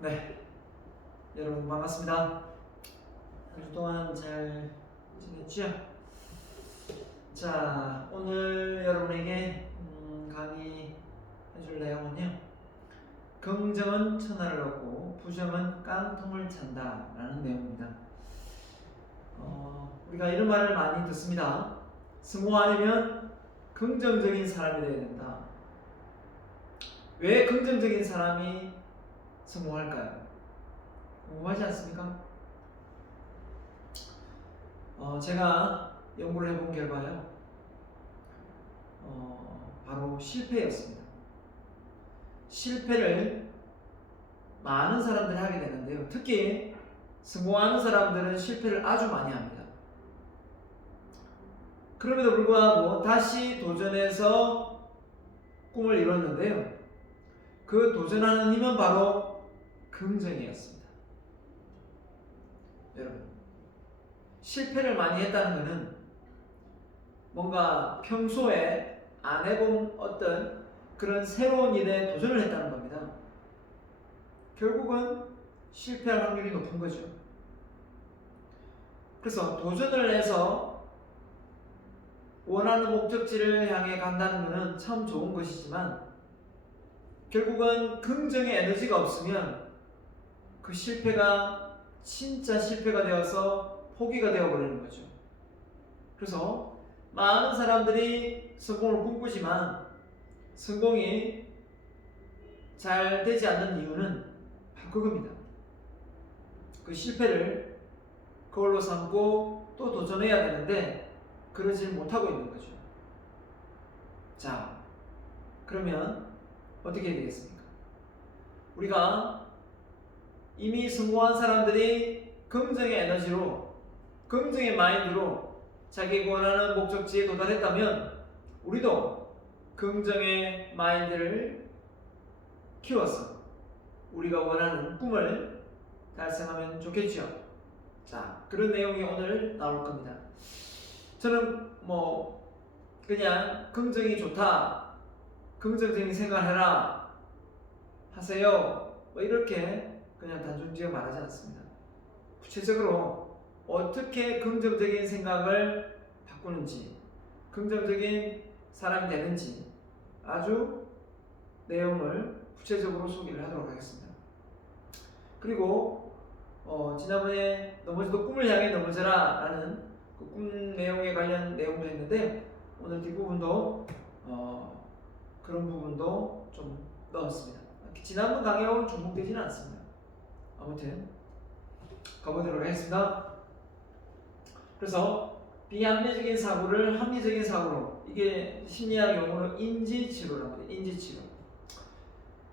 네, 여러분 반갑습니다. 한 주 동안 잘 지냈죠? 자, 오늘 여러분에게 강의해줄 내용은요, 긍정은 천하를 얻고 부정은 깡통을 찬다 라는 내용입니다. 우리가 이런 말을 많이 듣습니다. 성공하려면 긍정적인 사람이 되어야 된다. 왜 긍정적인 사람이 성공할까요? 궁금하지 않습니까? 제가 연구를 해본 결과요, 바로 실패였습니다. 실패를 많은 사람들이 하게 되는데요, 특히 성공하는 사람들은 실패를 아주 많이 합니다. 그럼에도 불구하고 다시 도전해서 꿈을 이뤘는데요, 그 도전하는 힘은 바로 긍정이었습니다. 여러분, 실패를 많이 했다는 것은 뭔가 평소에 안 해본 어떤 그런 새로운 일에 도전을 했다는 겁니다. 결국은 실패할 확률이 높은 거죠. 그래서 도전을 해서 원하는 목적지를 향해 간다는 것은 참 좋은 것이지만, 결국은 긍정의 에너지가 없으면 그 실패가 진짜 실패가 되어서 포기가 되어버리는 거죠. 그래서 많은 사람들이 성공을 꿈꾸지만 성공이 잘 되지 않는 이유는 바로 그겁니다. 그 실패를 그걸로 삼고 또 도전해야 되는데 그러지 못하고 있는 거죠. 자, 그러면 어떻게 해야 되겠습니까? 우리가 이미 성공한 사람들이 긍정의 에너지로, 긍정의 마인드로 자기가 원하는 목적지에 도달했다면 우리도 긍정의 마인드를 키워서 우리가 원하는 꿈을 달성하면 좋겠죠. 자, 그런 내용이 오늘 나올 겁니다. 저는 그냥 긍정이 좋다, 긍정적인 생각을 해라 하세요, 이렇게 그냥 단순지어 말하지 않습니다. 구체적으로 어떻게 긍정적인 생각을 바꾸는지, 긍정적인 사람이 되는지 아주 내용을 구체적으로 소개를 하도록 하겠습니다. 그리고 지난번에 넘어져도 꿈을 향해 넘어져라 라는 그 꿈 내용에 관련 내용도 했는데, 오늘 뒷부분도 그런 부분도 좀 넣었습니다. 지난번 강의하고는 중복되지는 않습니다. 아무튼 가보도록 하겠습니다. 그래서 비합리적인 사고를 합리적인 사고로, 이게 심리학 용어로 인지치료라고 합니다. 인지치료.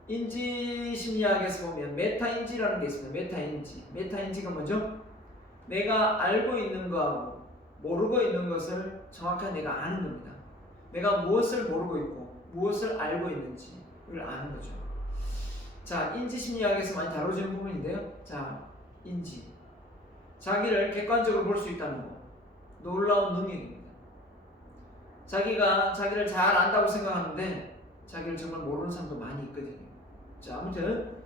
인지심리학에서 보면 메타인지라는 게 있습니다. 메타인지. 메타인지가 뭐죠? 내가 알고 있는 거하고 모르고 있는 것을 정확하게 내가 아는 겁니다. 내가 무엇을 모르고 있고 무엇을 알고 있는지를 아는 거죠. 자, 인지심리학에서 많이 다뤄지는 부분인데요. 자, 인지. 자기를 객관적으로 볼 수 있다는 거. 놀라운 능력입니다. 자기가 자기를 잘 안다고 생각하는데 자기를 정말 모르는 사람도 많이 있거든요. 자, 아무튼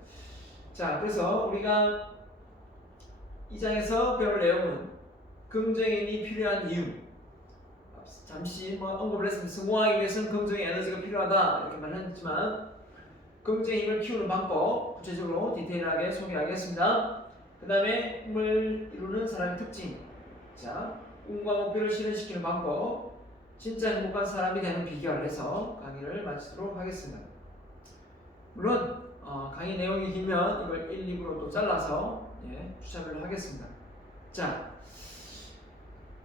그래서 우리가 이 장에서 배울 내용은 긍정의 힘이 필요한 이유, 잠시 언급을 했습니다. 성공하기 위해서는 긍정의 에너지가 필요하다 이렇게 말했지만, 긍정의 힘을 키우는 방법 구체적으로 디테일하게 소개하겠습니다. 그 다음에 꿈을 이루는 사람의 특징, 자, 꿈과 목표를 실현시키는 방법, 진짜 행복한 사람이 되는 비결을 해서 강의를 마치도록 하겠습니다. 물론 강의 내용이 길면 이걸 1, 2부로 또 잘라서 주차별로 하겠습니다. 자,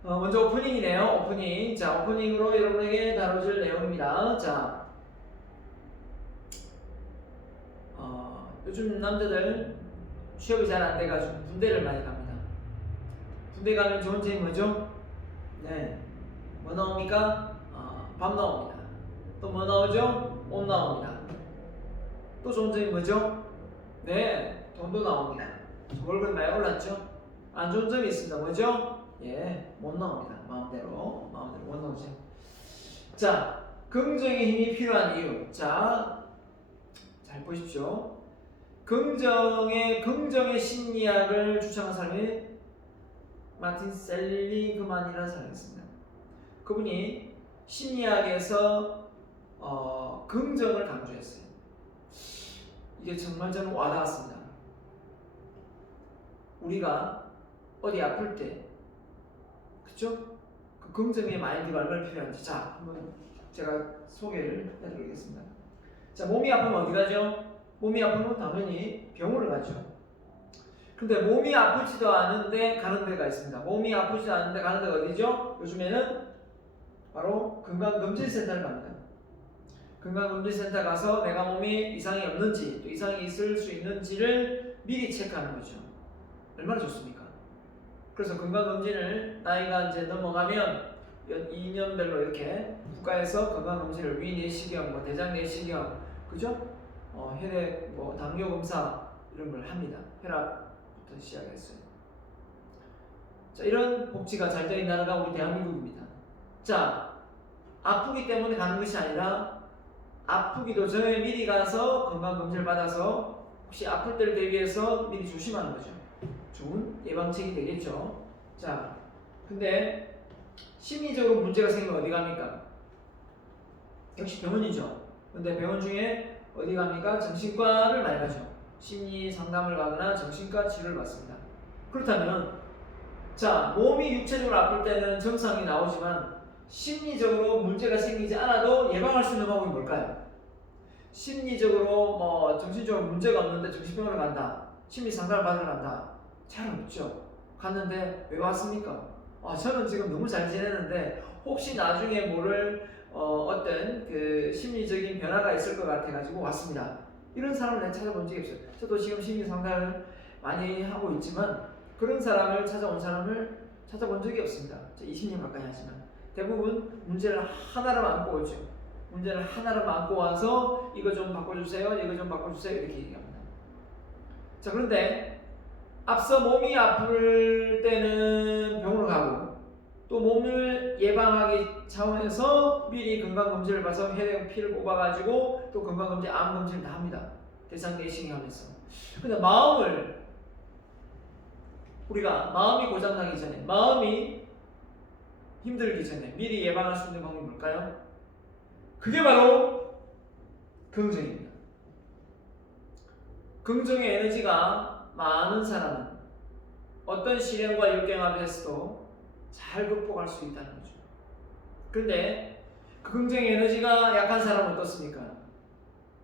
먼저 오프닝이네요. 오프닝. 자, 오프닝으로 여러분에게 다뤄질 내용입니다. 자, 요즘 남자들 취업이 잘 안 돼가지고 군대를 많이 갑니다. 군대 가면 좋은 점이 뭐죠? 네, 뭐 나옵니까? 밥 나옵니다. 또 뭐 나오죠? 옷 나옵니다. 또 좋은 점이 뭐죠? 네, 돈도 나옵니다. 월급이 많이 올랐죠? 안 좋은 점이 있습니다. 뭐죠? 못 나옵니다. 마음대로 못 나오죠. 자, 긍정의 힘이 필요한 이유. 자, 잘 보십시오. 긍정의 심리학을 주창한 사람이 마틴 셀리그만이라는 사람이 있습니다. 그분이 심리학에서 긍정을 강조했어요. 이게 정말 저는 와닿았습니다. 우리가 어디 아플 때, 그쵸? 그 긍정의 마인드가 얼마나 필요한지, 자, 한번 제가 소개를 해드리겠습니다. 자, 몸이 아프면 어디 가죠? 몸이 아프면 당연히 병원을 가죠. 근데 몸이 아프지도 않은데 가는 데가 있습니다. 몸이 아프지도 않은데 가는 데가 어디죠? 요즘에는 바로 건강검진센터를 갑니다. 건강검진센터 가서 내가 몸에 이상이 없는지 또 이상이 있을 수 있는지를 미리 체크하는 거죠. 얼마나 좋습니까? 그래서 건강검진을 나이가 이제 넘어가면 2년별로 이렇게 국가에서 건강검진을 위 내시경, 뭐 대장 내시경, 그죠? 혈액, 뭐 당뇨 검사 이런 걸 합니다. 혈압부터 시작했어요. 자, 이런 복지가 잘 되어 있는 나라가 우리 대한민국입니다. 자, 아프기 때문에 가는 것이 아니라 아프기도 전에 미리 가서 건강검진을 받아서 혹시 아플 때를 대비해서 미리 조심하는 거죠. 좋은 예방책이 되겠죠. 자, 근데 심리적으로 문제가 생기면 어디 갑니까? 역시 병원이죠. 근데 병원 중에 어디 갑니까? 정신과를 많이 가죠. 심리 상담을 가거나 정신과 치료를 받습니다. 그렇다면 자, 몸이 육체적으로 아플 때는 증상이 나오지만 심리적으로 문제가 생기지 않아도 예방할 수 있는 방법이 뭘까요? 심리적으로 뭐 정신적으로 문제가 없는데 정신병원을 간다. 심리 상담을 받으러 간다. 잘 없죠. 갔는데 왜 왔습니까? 저는 지금 너무 잘 지내는데 혹시 나중에 모를 어떤 그 심리적인 변화가 있을 것 같아가지고 왔습니다. 이런 사람을 내가 찾아본 적이 없어요. 저도 지금 심리 상담을 많이 하고 있지만 그런 사람을 찾아본 적이 없습니다. 20년 가까이 하지만 대부분 문제를 하나로 안고 오죠. 문제를 하나로 안고 와서 이거 좀 바꿔주세요, 이거 좀 바꿔주세요 이렇게 얘기합니다. 자, 그런데 앞서 몸이 아플 때는 병원을 가고 또 몸을 예방하기 차원에서 미리 건강검진을 봐서 혈액 피를 뽑아가지고 또 건강검진, 암검진을 다 합니다. 대상 내시경 하면서. 근데 우리가 마음이 고장나기 전에, 마음이 힘들기 전에 미리 예방할 수 있는 방법이 뭘까요? 그게 바로 긍정입니다. 긍정의 에너지가 많은 사람은 어떤 시련과 역경 앞에서도 잘 극복할 수 있다는 거죠. 그런데 그 긍정의 에너지가 약한 사람은 어떻습니까?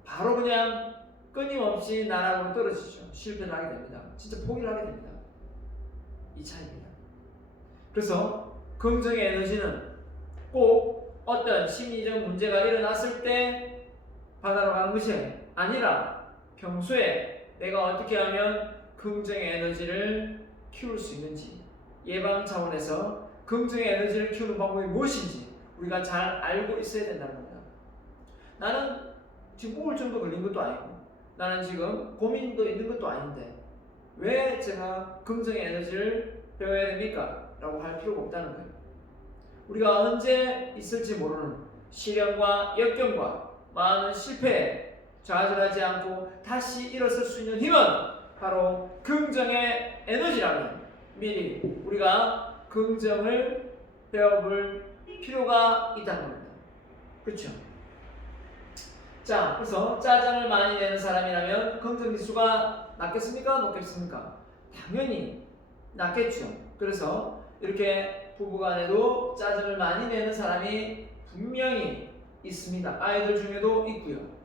바로 그냥 끊임없이 나락으로 떨어지죠. 실패를 하게 됩니다. 진짜 포기를 하게 됩니다. 이 차이입니다. 그래서 긍정의 에너지는 꼭 어떤 심리적 문제가 일어났을 때 받아러 가는 것이 아니라 평소에 내가 어떻게 하면 긍정의 에너지를 키울 수 있는지, 예방 차원에서 긍정의 에너지를 키우는 방법이 무엇인지 우리가 잘 알고 있어야 된다는 겁니다. 나는 지금 우울증도 걸린 것도 아니고 나는 지금 고민도 있는 것도 아닌데 왜 제가 긍정의 에너지를 배워야 됩니까? 라고 할 필요가 없다는 거예요. 우리가 언제 있을지 모르는 시련과 역경과 많은 실패에 좌절하지 않고 다시 일어설 수 있는 힘은 바로 긍정의 에너지라면 미리 우리가 긍정을 배워볼 필요가 있다는 겁니다. 그렇죠? 자, 그래서 짜증을 많이 내는 사람이라면 긍정지수가 낮겠습니까? 높겠습니까? 당연히 낮겠죠. 그래서 이렇게 부부간에도 짜증을 많이 내는 사람이 분명히 있습니다. 아이들 중에도 있고요.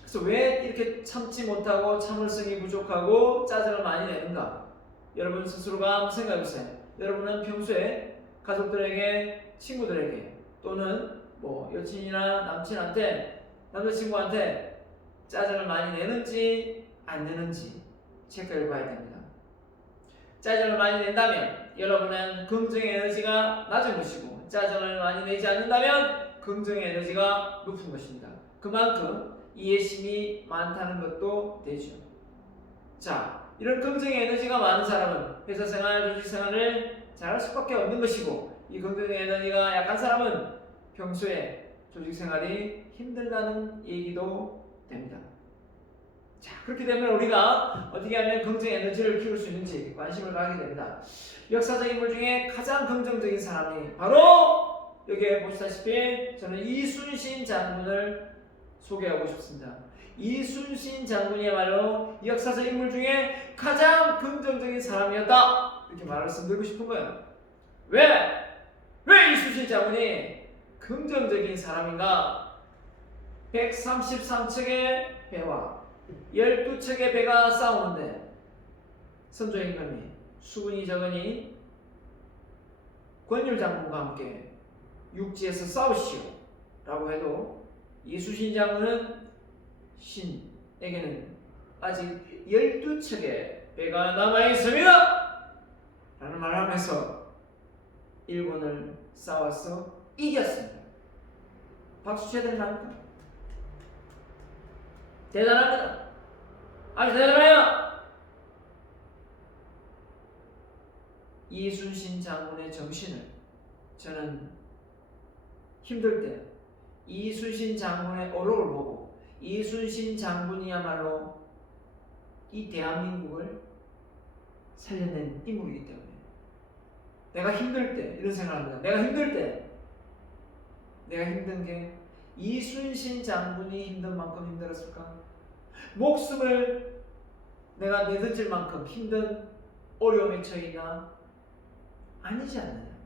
그래서 왜 이렇게 참지 못하고 참을성이 부족하고 짜증을 많이 내는가? 여러분 스스로가 한번 생각해보세요. 여러분은 평소에 가족들에게, 친구들에게 또는 뭐 여친이나 남친한테, 남자친구한테 짜증을 많이 내는지 안 내는지 체크해봐야 됩니다. 짜증을 많이 낸다면 여러분은 긍정의 에너지가 낮은 것이고 짜증을 많이 내지 않는다면 긍정의 에너지가 높은 것입니다. 그만큼 이해심이 많다는 것도 되죠. 자, 이런 긍정의 에너지가 많은 사람은 회사생활, 조직생활을 잘할 수밖에 없는 것이고 이 긍정의 에너지가 약한 사람은 평소에 조직생활이 힘들다는 얘기도 됩니다. 자, 그렇게 되면 우리가 어떻게 하면 긍정 에너지를 키울 수 있는지 관심을 가게 됩니다. 역사적 인물 중에 가장 긍정적인 사람이 바로 여기에 보시다시피 저는 이순신 장군을 소개하고 싶습니다. 이순신 장군이야말로 역사적 인물 중에 가장 긍정적인 사람이었다. 이렇게 말씀드리고 싶은 거예요. 왜 이순신 장군이 긍정적인 사람인가? 133척의 배와 12척의 배가 싸우는데 선조 임금이 수군이 적으니 권율 장군과 함께 육지에서 싸우시오 라고 해도 이순신 장군은 신에게는 아직 12척의 배가 남아있습니다 라는 말을 하면서 일본을 싸워서 이겼습니다. 박수 쳐야 되는 거 아닙니까? 대단합니다. 아주 대단해요. 이순신 장군의 정신을 저는 힘들 때 이순신 장군의 어록을 보고 이순신 장군이야말로 이 대한민국을 살려낸 인물이기 때문에 내가 힘들 때 이런 생각을 합니다. 내가 힘들 때 내가 힘든 게 이순신 장군이 힘든 만큼 힘들었을까? 목숨을 내가 내던질 만큼 힘든 어려움에 처해있나? 아니지 않느냐?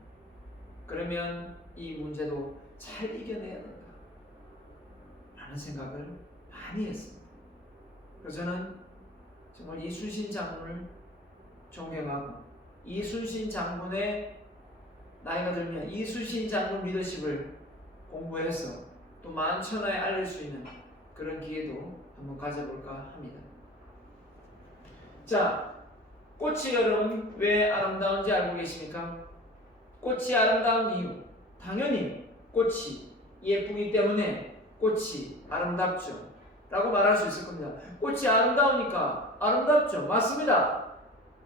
그러면 이 문제도 잘 이겨내야 된다 라는 생각을 많이 했습니다. 그래서 저는 정말 이순신 장군을 존경하고 이순신 장군의 나이가 들면 이순신 장군 리더십을 공부해서 또 만천하에 알릴 수 있는 그런 기회도 한번 가져볼까 합니다. 자, 꽃이 여러분 왜 아름다운지 알고 계십니까? 꽃이 아름다운 이유, 당연히 꽃이 예쁘기 때문에 꽃이 아름답죠 라고 말할 수 있을 겁니다. 꽃이 아름다우니까 아름답죠. 맞습니다.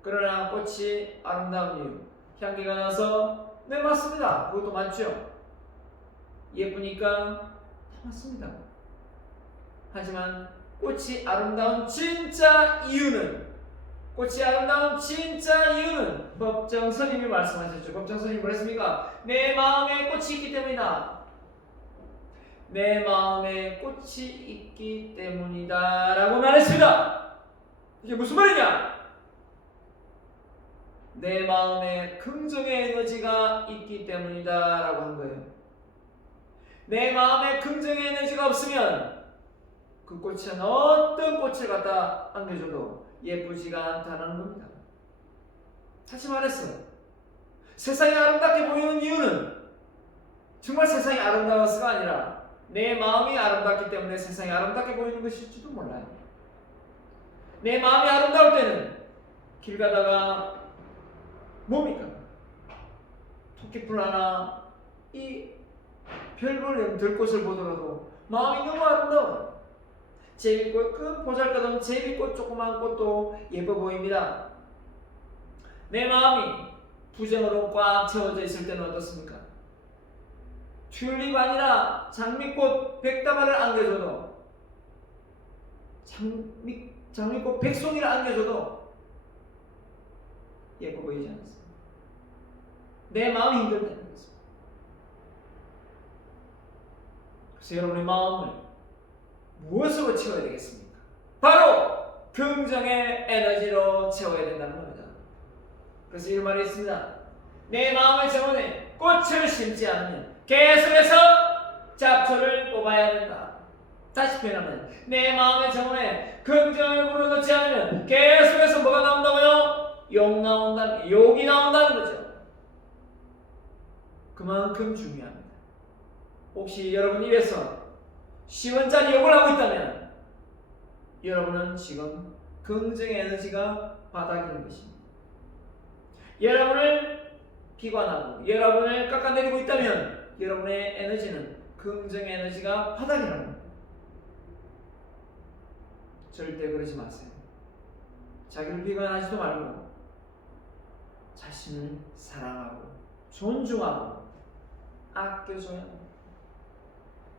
그러나 꽃이 아름다운 이유, 향기가 나서 네 맞습니다. 그것도 맞죠. 예쁘니까 다 맞습니다. 하지만 꽃이 아름다운 진짜 이유는 법정 스님이 말씀하셨죠. 법정 스님이 뭐랬습니까? 내 마음에 꽃이 있기 때문이다. 내 마음에 꽃이 있기 때문이다 라고 말했습니다. 이게 무슨 말이냐? 내 마음에 긍정의 에너지가 있기 때문이다 라고 한 거예요. 내 마음에 긍정의 에너지가 없으면 그 꽃은 어떤 꽃을 갖다 안겨줘도 예쁘지가 않다는 겁니다. 다시 말해서 세상이 아름답게 보이는 이유는 정말 세상이 아름다워서가 아니라 내 마음이 아름답기 때문에 세상이 아름답게 보이는 것일지도 몰라요. 내 마음이 아름다울 때는 길 가다가 뭡니까? 토끼풀 하나 이 별볼 들꽃을 보더라도 마음이 너무 아름다워요. 제비꽃, 그 보잘것없는 제비꽃 조그만 꽃도 예뻐 보입니다. 내 마음이 부정으로 꽉 채워져 있을 때는 어떻습니까? 튤립 아니라 장미꽃 100다발을 안겨줘도 장미꽃 100송이를 안겨줘도 예뻐 보이지 않습니다. 내 마음이 힘들 때는 그렇습니다. 그래서 여러분의 마음을 무엇으로 채워야 되겠습니까? 바로 긍정의 에너지로 채워야 된다는 겁니다. 그래서 이런 말이 있습니다. 내 마음의 정원에 꽃을 심지 않으면 계속해서 잡초를 뽑아야 된다. 다시 표현하면 내 마음의 정원에 긍정을 불어넣지 않으면 계속해서 뭐가 나온다고요? 욕이 나온다는 거죠. 그만큼 중요합니다. 혹시 여러분 입에서 10원짜리 욕을 하고 있다면 여러분은 지금 긍정의 에너지가 바닥인 것입니다. 여러분을 비관하고 여러분을 깎아내리고 있다면 여러분의 에너지는 긍정의 에너지가 바닥이라는 겁니다. 절대 그러지 마세요. 자기를 비관하지도 말고 자신을 사랑하고 존중하고 아껴줘야 합니다.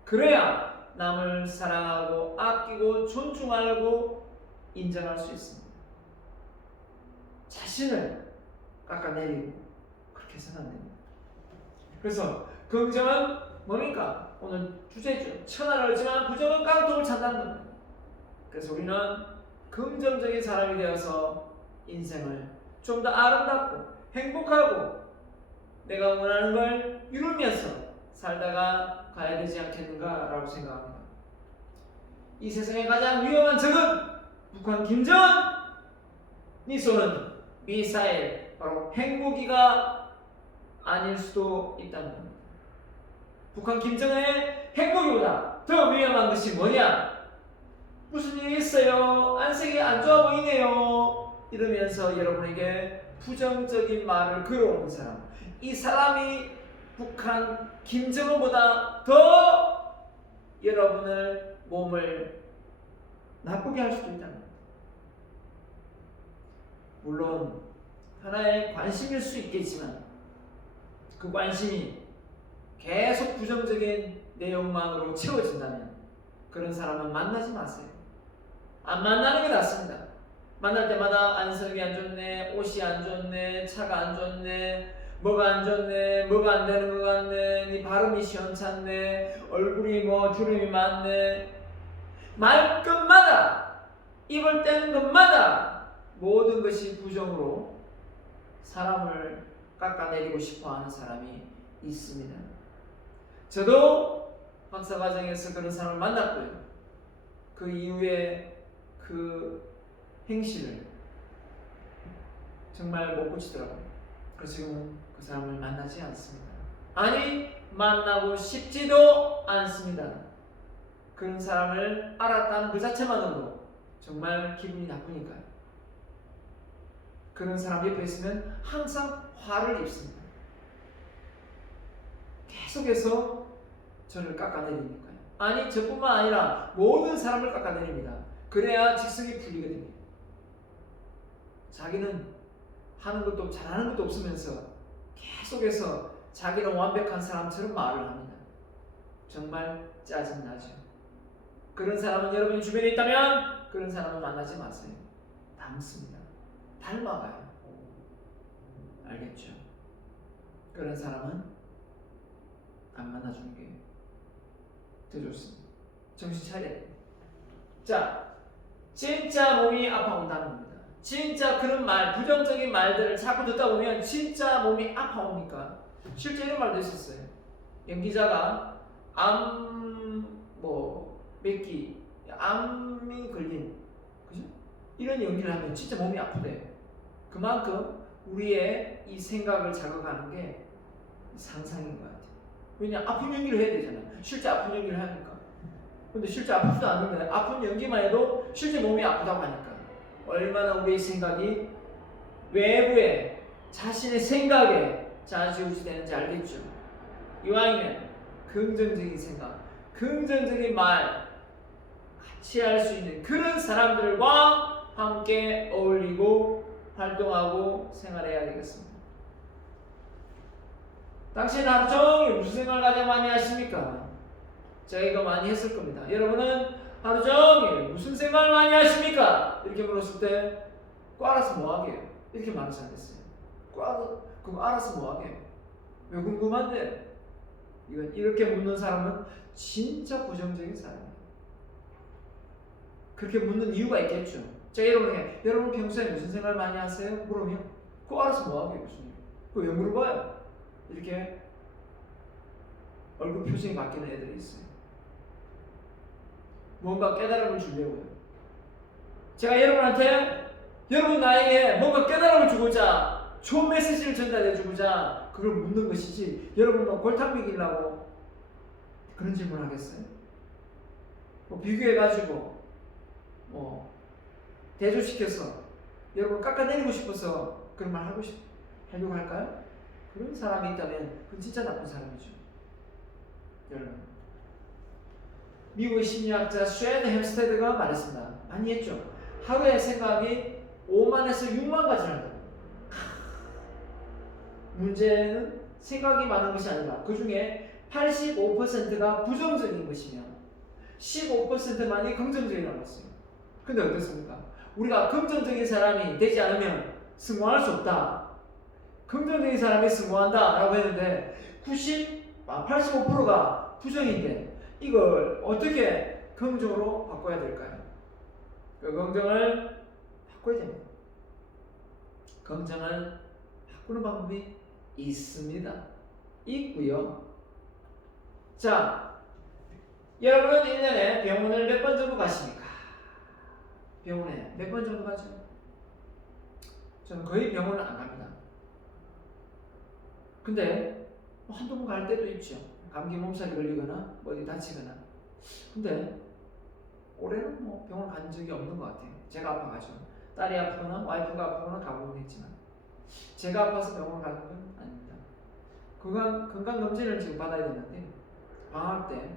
그래야 남을 사랑하고 아끼고 존중하고 인정할 수 있습니다. 자신을 깎아내리고 그렇게 해서는 안 됩니다. 그래서 긍정은 뭡니까? 오늘 주제죠. 천하를 얻지만 부정은 깡통을 찬다는 겁니다. 그래서 우리는 긍정적인 사람이 되어서 인생을 좀 더 아름답고 행복하고 내가 원하는 걸 이루면서 살다가 가야 되지 않겠는가라고 생각합니다. 이 세상에 가장 위험한 적은 북한 김정은이 쏘는 미사일, 바로 핵무기가 아닐 수도 있다는 겁니다. 북한 김정은의 핵무기보다 더 위험한 것이 뭐냐? 무슨 일이 있어요? 안색이 안 좋아 보이네요. 이러면서 여러분에게 부정적인 말을 걸어오는 사람, 이 사람이 북한 김정은보다 더 여러분을 몸을 나쁘게 할 수도 있다는 겁니다. 물론 하나의 관심일 수 있겠지만 그 관심이 계속 부정적인 내용만으로 채워진다면 그런 사람은 만나지 마세요. 안 만나는 게 낫습니다. 만날 때마다 안성이 안 좋네, 옷이 안 좋네, 차가 안 좋네, 뭐가 안 좋네, 뭐가 안 되는 것 같네, 네 발음이 시원찮네, 얼굴이 뭐 주름이 많네, 말끝마다 입을 떼는 것마다 모든 것이 부정으로 사람을 깎아내리고 싶어하는 사람이 있습니다. 저도 박사과정에서 그런 사람을 만났고요. 그 이후에 그 행실을 정말 못 고치더라고요. 그래서 지금은 그 사람을 만나지 않습니다. 아니, 만나고 싶지도 않습니다. 그런 사람을 알았다는 그 자체만으로도 정말 기분이 나쁘니까요. 그런 사람 옆에 있으면 항상 화를 입습니다. 계속해서 저를 깎아내리니까요. 아니, 저뿐만 아니라 모든 사람을 깎아내립니다. 그래야 직성이 풀리거든요. 자기는 하는 것도 잘하는 것도 없으면서 계속해서 자기는 완벽한 사람처럼 말을 합니다. 정말 짜증나죠. 그런 사람은 여러분이 주변에 있다면 그런 사람은 만나지 마세요. 닮습니다. 닮아가요. 알겠죠? 그런 사람은 안 만나주는 게 더 좋습니다. 정신 차려야 돼요. 자, 진짜 몸이 아파온다는 겁니다. 진짜 그런 말, 부정적인 말들을 자꾸 듣다 보면 진짜 몸이 아파옵니까? 실제 이런 말도 있었어요. 연기자가 맥기, 암이 걸린, 그죠? 이런 연기를 하면 진짜 몸이 아프대요. 그만큼 우리의 이 생각을 자극하는 게 상상인 것 같아요. 왜냐, 아픈 연기를 해야 되잖아. 실제 아픈 연기를 하니까. 근데 실제 아프지도 않는데 아픈 연기만 해도 실제 몸이 아프다고 하니까 얼마나 우리의 생각이 외부에 자신의 생각에 좌지우지 되는지 알겠죠. 이왕이면 긍정적인 생각, 긍정적인 말 같이 할 수 있는 그런 사람들과 함께 어울리고 활동하고 생활해야 되겠습니다. 당신은 하루 종일 무슨 생각을 가장 많이 하십니까? 제가 이거 많이 했을 겁니다. 여러분은 하루 종일 무슨 생각을 많이 하십니까? 이렇게 물었을 때 그 알아서 뭐하게요? 이렇게 말하지 않겠어요? 그거 알아서 뭐하게요? 왜 궁금한데? 이건 이렇게 묻는 사람은 진짜 부정적인 사람이에요. 그렇게 묻는 이유가 있겠죠. 제가 여러분에게 여러분 평소에 무슨 생각을 많이 하세요? 물으면 그거 알아서 뭐하게요? 무슨 일? 그거 왜 물어봐요? 이렇게 얼굴 표정이 바뀌는 애들이 있어요. 뭔가 깨달음을 주려고요. 제가 여러분한테 여러분 나에게 뭔가 깨달음을 주고자 좋은 메시지를 전달해 주고자 그걸 묻는 것이지 여러분 뭐 골탕 먹이려고 그런 질문 하겠어요? 뭐 비교해가지고 뭐 대조시켜서 여러분 깎아내리고 싶어서 그런 말 하려고 할까요? 그런 사람이 있다면 그건 진짜 나쁜 사람이죠. 여러분, 미국의 심리학자 쉐드 햄스테드가 말했습니다. 많이 했죠. 하루에 생각이 5만에서 6만 가지를 한다. 문제는 생각이 많은 것이 아니라 그 중에 85%가 부정적인 것이며 15%만이 긍정적이라고 했어요. 근데 어떻습니까? 우리가 긍정적인 사람이 되지 않으면 성공할 수 없다. 긍정적인 사람이 성공한다 라고 했는데 85%가 부정인데 이걸 어떻게 긍정으로 바꿔야 될까요? 그 긍정을 바꿔야 됩니다. 긍정을 바꾸는 방법이 있습니다. 있고요. 자, 여러분 1년에 병원을 몇 번 정도 가십니까? 병원에 몇 번 정도 가죠? 저는 거의 병원을 안 갑니다. 근데 한두 번 갈 때도 있죠. 감기 몸살이 걸리거나 어디 다치거나. 근데 올해는 뭐 병원 간 적이 없는 것 같아요. 제가 아파가지고. 딸이 아프거나 와이프가 아프거나 가보긴 했지만 제가 아파서 병원 가는 건 아닙니다. 건강검진을 지금 받아야 되는데 방학 때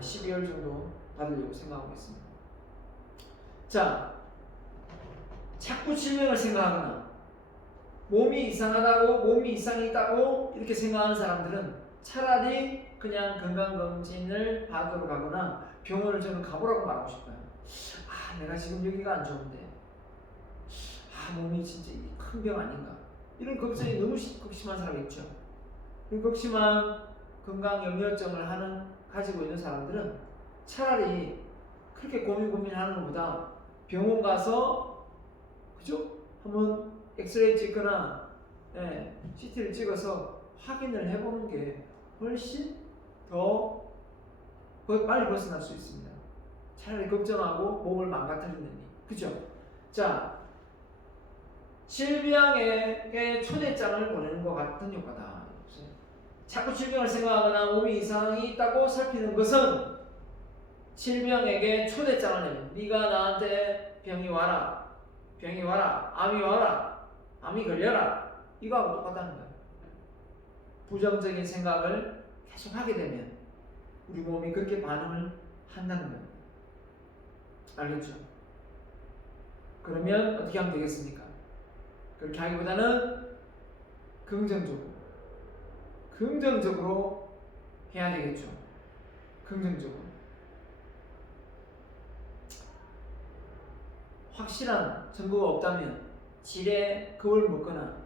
12월 정도 받으려고 생각하고 있습니다. 자, 자꾸 질병을 생각하거나 몸이 이상하다고, 몸이 이상이 있다고 이렇게 생각하는 사람들은 차라리 그냥 건강검진을 받으러 가거나 병원을 저는 가보라고 말하고 싶어요. 내가 지금 여기가 안 좋은데 몸이 진짜 큰 병 아닌가, 이런 걱정이 너무 극심한 사람이 있죠. 이 극심한 건강 염려증을 가지고 있는 사람들은 차라리 그렇게 고민하는 것보다 병원 가서 그죠? 한번 엑스레이 찍거나 CT를 찍어서 확인을 해보는 게 훨씬 더 빨리 벗어날 수 있습니다. 차라리 걱정하고 몸을 망가뜨리는 일. 그죠? 자, 질병에게 초대장을 보내는 것 같은 효과다. 자꾸 질병을 생각하거나 몸이 이상이 있다고 살피는 것은 질병에게 초대장을 내는, 네가 나한테 병이 와라, 암이 와라, 암이 걸려라, 이거하고 똑같다는 거예요. 부정적인 생각을 계속 하게 되면 우리 몸이 그렇게 반응을 한다는 거예요. 알겠죠? 그러면 어떻게 하면 되겠습니까? 그렇게 하기보다는 긍정적으로 해야 되겠죠. 긍정적으로. 확실한 정보가 없다면 질에 겁을 먹거나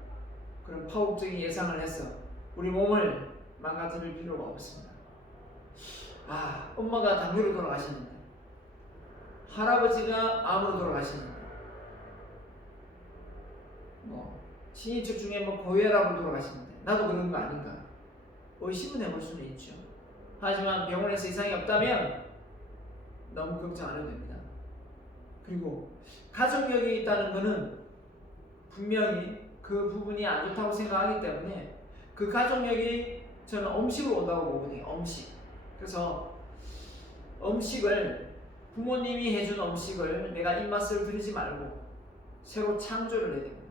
그런 파국적인 예상을 해서 우리 몸을 망가뜨릴 필요가 없습니다. 엄마가 당뇨로 돌아가셨는데, 할아버지가 암으로 돌아가셨는데, 친인척 중에 고혈압으로 돌아가시는데 나도 그런 거 아닌가 의심은 해볼 수는 있죠. 하지만 병원에서 이상이 없다면 너무 걱정 안 해도 됩니다. 그리고 가족력이 있다는 것은 분명히 그 부분이 안 좋다고 생각하기 때문에 그 가족력이 저는 음식으로 온다고 보거든요. 음식. 그래서 음식을, 부모님이 해준 음식을 내가 입맛을 들이지 말고 새로 창조를 해야 됩니다.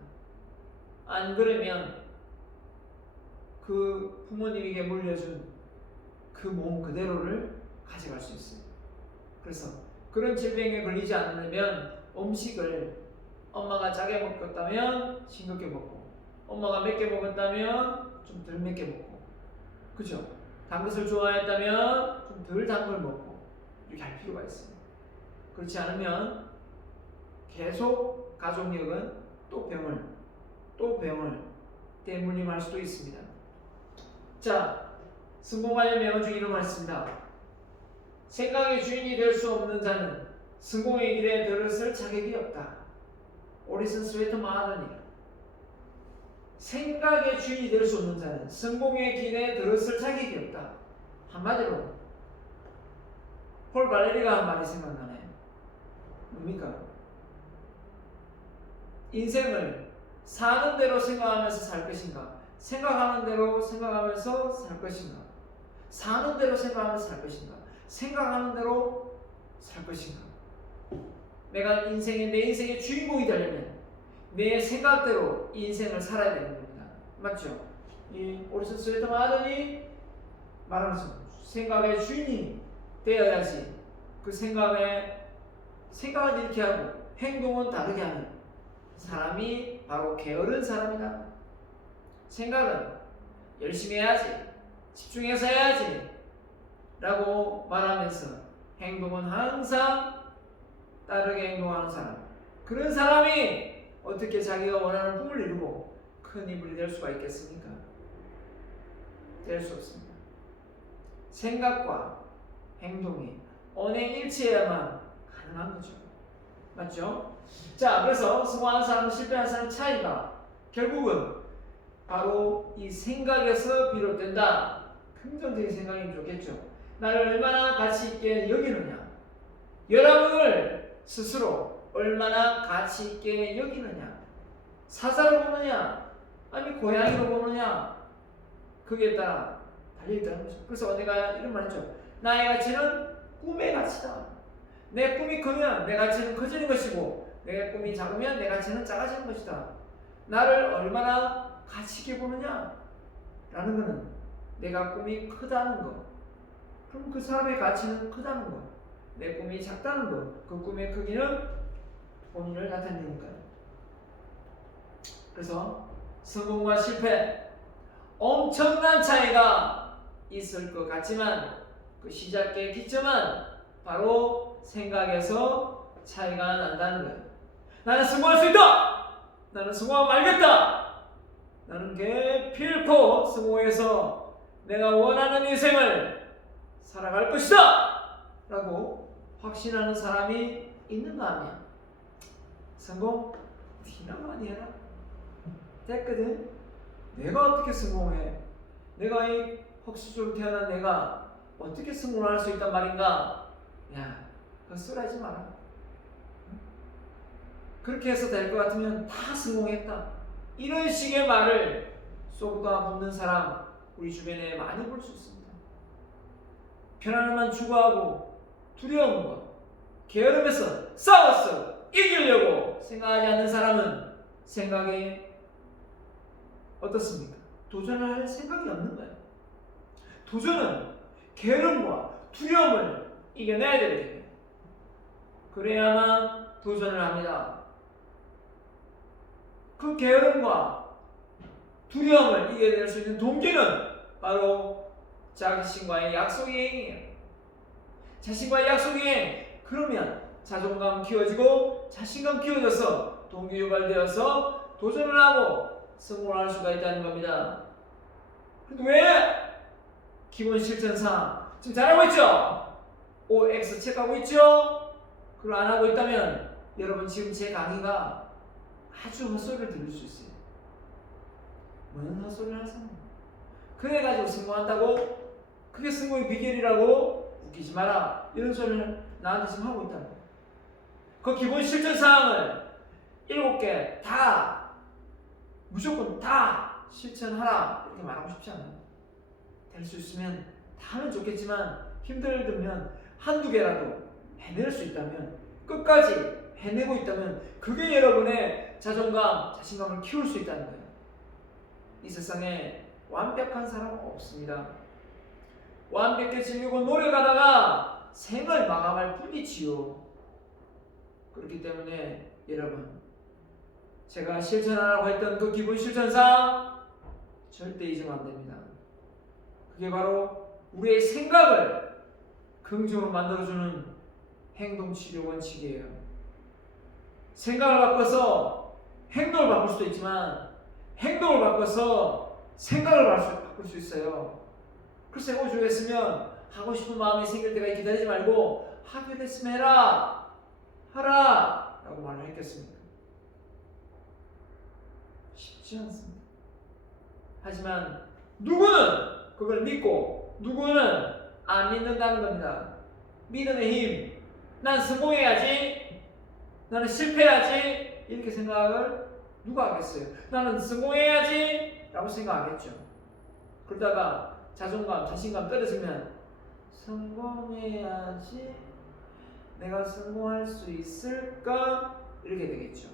안 그러면 그 부모님에게 물려준 그 몸 그대로를 가져갈 수 있어요. 그래서 그런 질병에 걸리지 않으려면 음식을 엄마가 짜게 먹었다면 싱겁게 먹고, 엄마가 맵게 먹었다면 좀 덜 맵게 먹고, 그죠? 단 것을 좋아했다면 좀 덜 단 걸 먹고, 이렇게 할 필요가 있어요. 그렇지 않으면 계속 가족력은 또 병을 대물림할 수도 있습니다. 자, 성공하려면 주의로 말씀니다. 생각의 주인이 될 수 없는 자는 성공의 길에 들어설 자격이 없다. 오리슨 스웨터 마하더니, 생각의 주인이 될 수 없는 자는 성공의 길에 들어설 자격이 없다. 한마디로 폴 발레리가 한 말이 생각나네. 뭡니까? 인생을 사는 대로 생각하면서 살 것인가, 생각하는 대로 생각하면서 살 것인가, 사는 대로 생각하면서 살 것인가, 생각하는 대로 살 것인가. 내 인생의 주인공이 되려면 내 생각대로 이 인생을 살아야 되는 겁니다. 맞죠? 이 오리슨 스웨터 마하더니 말하면서 생각의 주인이 되어야지 그 생각을 이렇게 하고 행동은 다르게 하는 사람이 바로 게으른 사람이다. 생각은 열심히 해야지, 집중해서 해야지 라고 말하면서 행동은 항상 다르게 행동하는 사람, 그런 사람이 어떻게 자기가 원하는 꿈을 이루고 큰 인물이 될 수가 있겠습니까? 될 수 없습니다. 생각과 행동이 언행일치해야만 가능한 거죠. 맞죠? 자, 그래서 성공하는 사람, 실패하는 사람 차이가 결국은 바로 이 생각에서 비롯된다. 긍정적인 생각이면 좋겠죠. 나를 얼마나 가치 있게 여기느냐, 여러분을 스스로 얼마나 가치 있게 여기느냐, 사자로 보느냐 아니 고양이로 보느냐, 그게 따라 달려있다는 거죠. 그래서 내가 이런 말 했죠. 나의 가치는 꿈의 가치다. 내 꿈이 크면 내 가치는 커지는 것이고, 내 꿈이 작으면 내 가치는 작아지는 것이다. 나를 얼마나 가치 있게 보느냐 라는 것은 내가 꿈이 크다는 것, 그럼 그 사람의 가치는 크다는 것, 내 꿈이 작다는 것, 그 꿈의 크기는 본인을 나타내니까요. 그래서 성공과 실패 엄청난 차이가 있을 것 같지만 그 시작의 기점은 바로 생각에서 차이가 난다는 거예요. 나는 성공할 수 있다! 나는 성공하면 말겠다! 나는 필코 성공해서 내가 원하는 인생을 살아갈 것이다! 라고 확신하는 사람이 있는가 하면 성공? 티나 많이 해라. 됐거든? 내가 어떻게 성공해? 내가 이 헛수저로 태어난 내가 어떻게 성공할 수 있단 말인가? 야, 헛소리하지 마라. 그렇게 해서 될 것 같으면 다 성공했다. 이런 식의 말을 쏟아 붓는 사람 우리 주변에 많이 볼 수 있습니다. 편안함만 추구하고 두려움과 게으름에서 싸워서 이기려고 생각하지 않는 사람은 생각에 어떻습니까? 도전을 할 생각이 없는 거예요. 도전은 게으름과 두려움을 이겨내야 되거든요. 그래야만 도전을 합니다. 그 게으름과 두려움을 이겨낼 수 있는 동기는 바로 자신과의 약속이행이에요. 자신과의 약속이행, 그러면 자존감 키워지고 자신감 키워져서 동기 유발되어서 도전을 하고 성공을 할 수가 있다는 겁니다. 근데 왜? 기본 실천상 지금 잘하고 있죠? OX 체크하고 있죠? 그걸 안 하고 있다면 여러분 지금 제 강의가 아주 헛소리를 들을 수 있어요. 무슨 헛소리를 하세요? 그래가지고 성공한다고? 그게 성공의 비결이라고? 웃기지 마라. 이런 소리를 나한테 지금 하고 있다는 거예요. 그 기본 실천사항을 7개 다 무조건 다 실천하라 이렇게 말하고 싶지 않아요. 될 수 있으면 다 하면 좋겠지만 힘들면 한두 개라도 해낼 수 있다면, 끝까지 해내고 있다면 그게 여러분의 자존감, 자신감을 키울 수 있다는 거예요. 이 세상에 완벽한 사람은 없습니다. 완벽해지려고 노력하다가 생을 마감할 뿐이지요. 그렇기 때문에 여러분, 제가 실천하라고 했던 그 기본 실천상 절대 잊으면 안 됩니다. 그게 바로 우리의 생각을 긍정으로 만들어주는 행동치료 원칙이에요. 생각을 바꿔서 행동을 바꿀 수도 있지만 행동을 바꿔서 생각을 바꿀 수 있어요. 글쎄, 오죽했으면 하고 싶은 마음이 생길 때가 기다리지 말고 하게 됐으면 해라, 하라 라고 말을 했겠습니까? 쉽지 않습니다. 하지만 누구는 그걸 믿고 누구는 안 믿는다는 겁니다. 믿음의 힘, 난 성공해야지, 나는 실패해야지 이렇게 생각을 누가 하겠어요? 나는 성공해야지 라고 생각하겠죠. 그러다가 자존감, 자신감 떨어지면 성공해야지, 내가 성공할 수 있을까? 이렇게 되겠죠.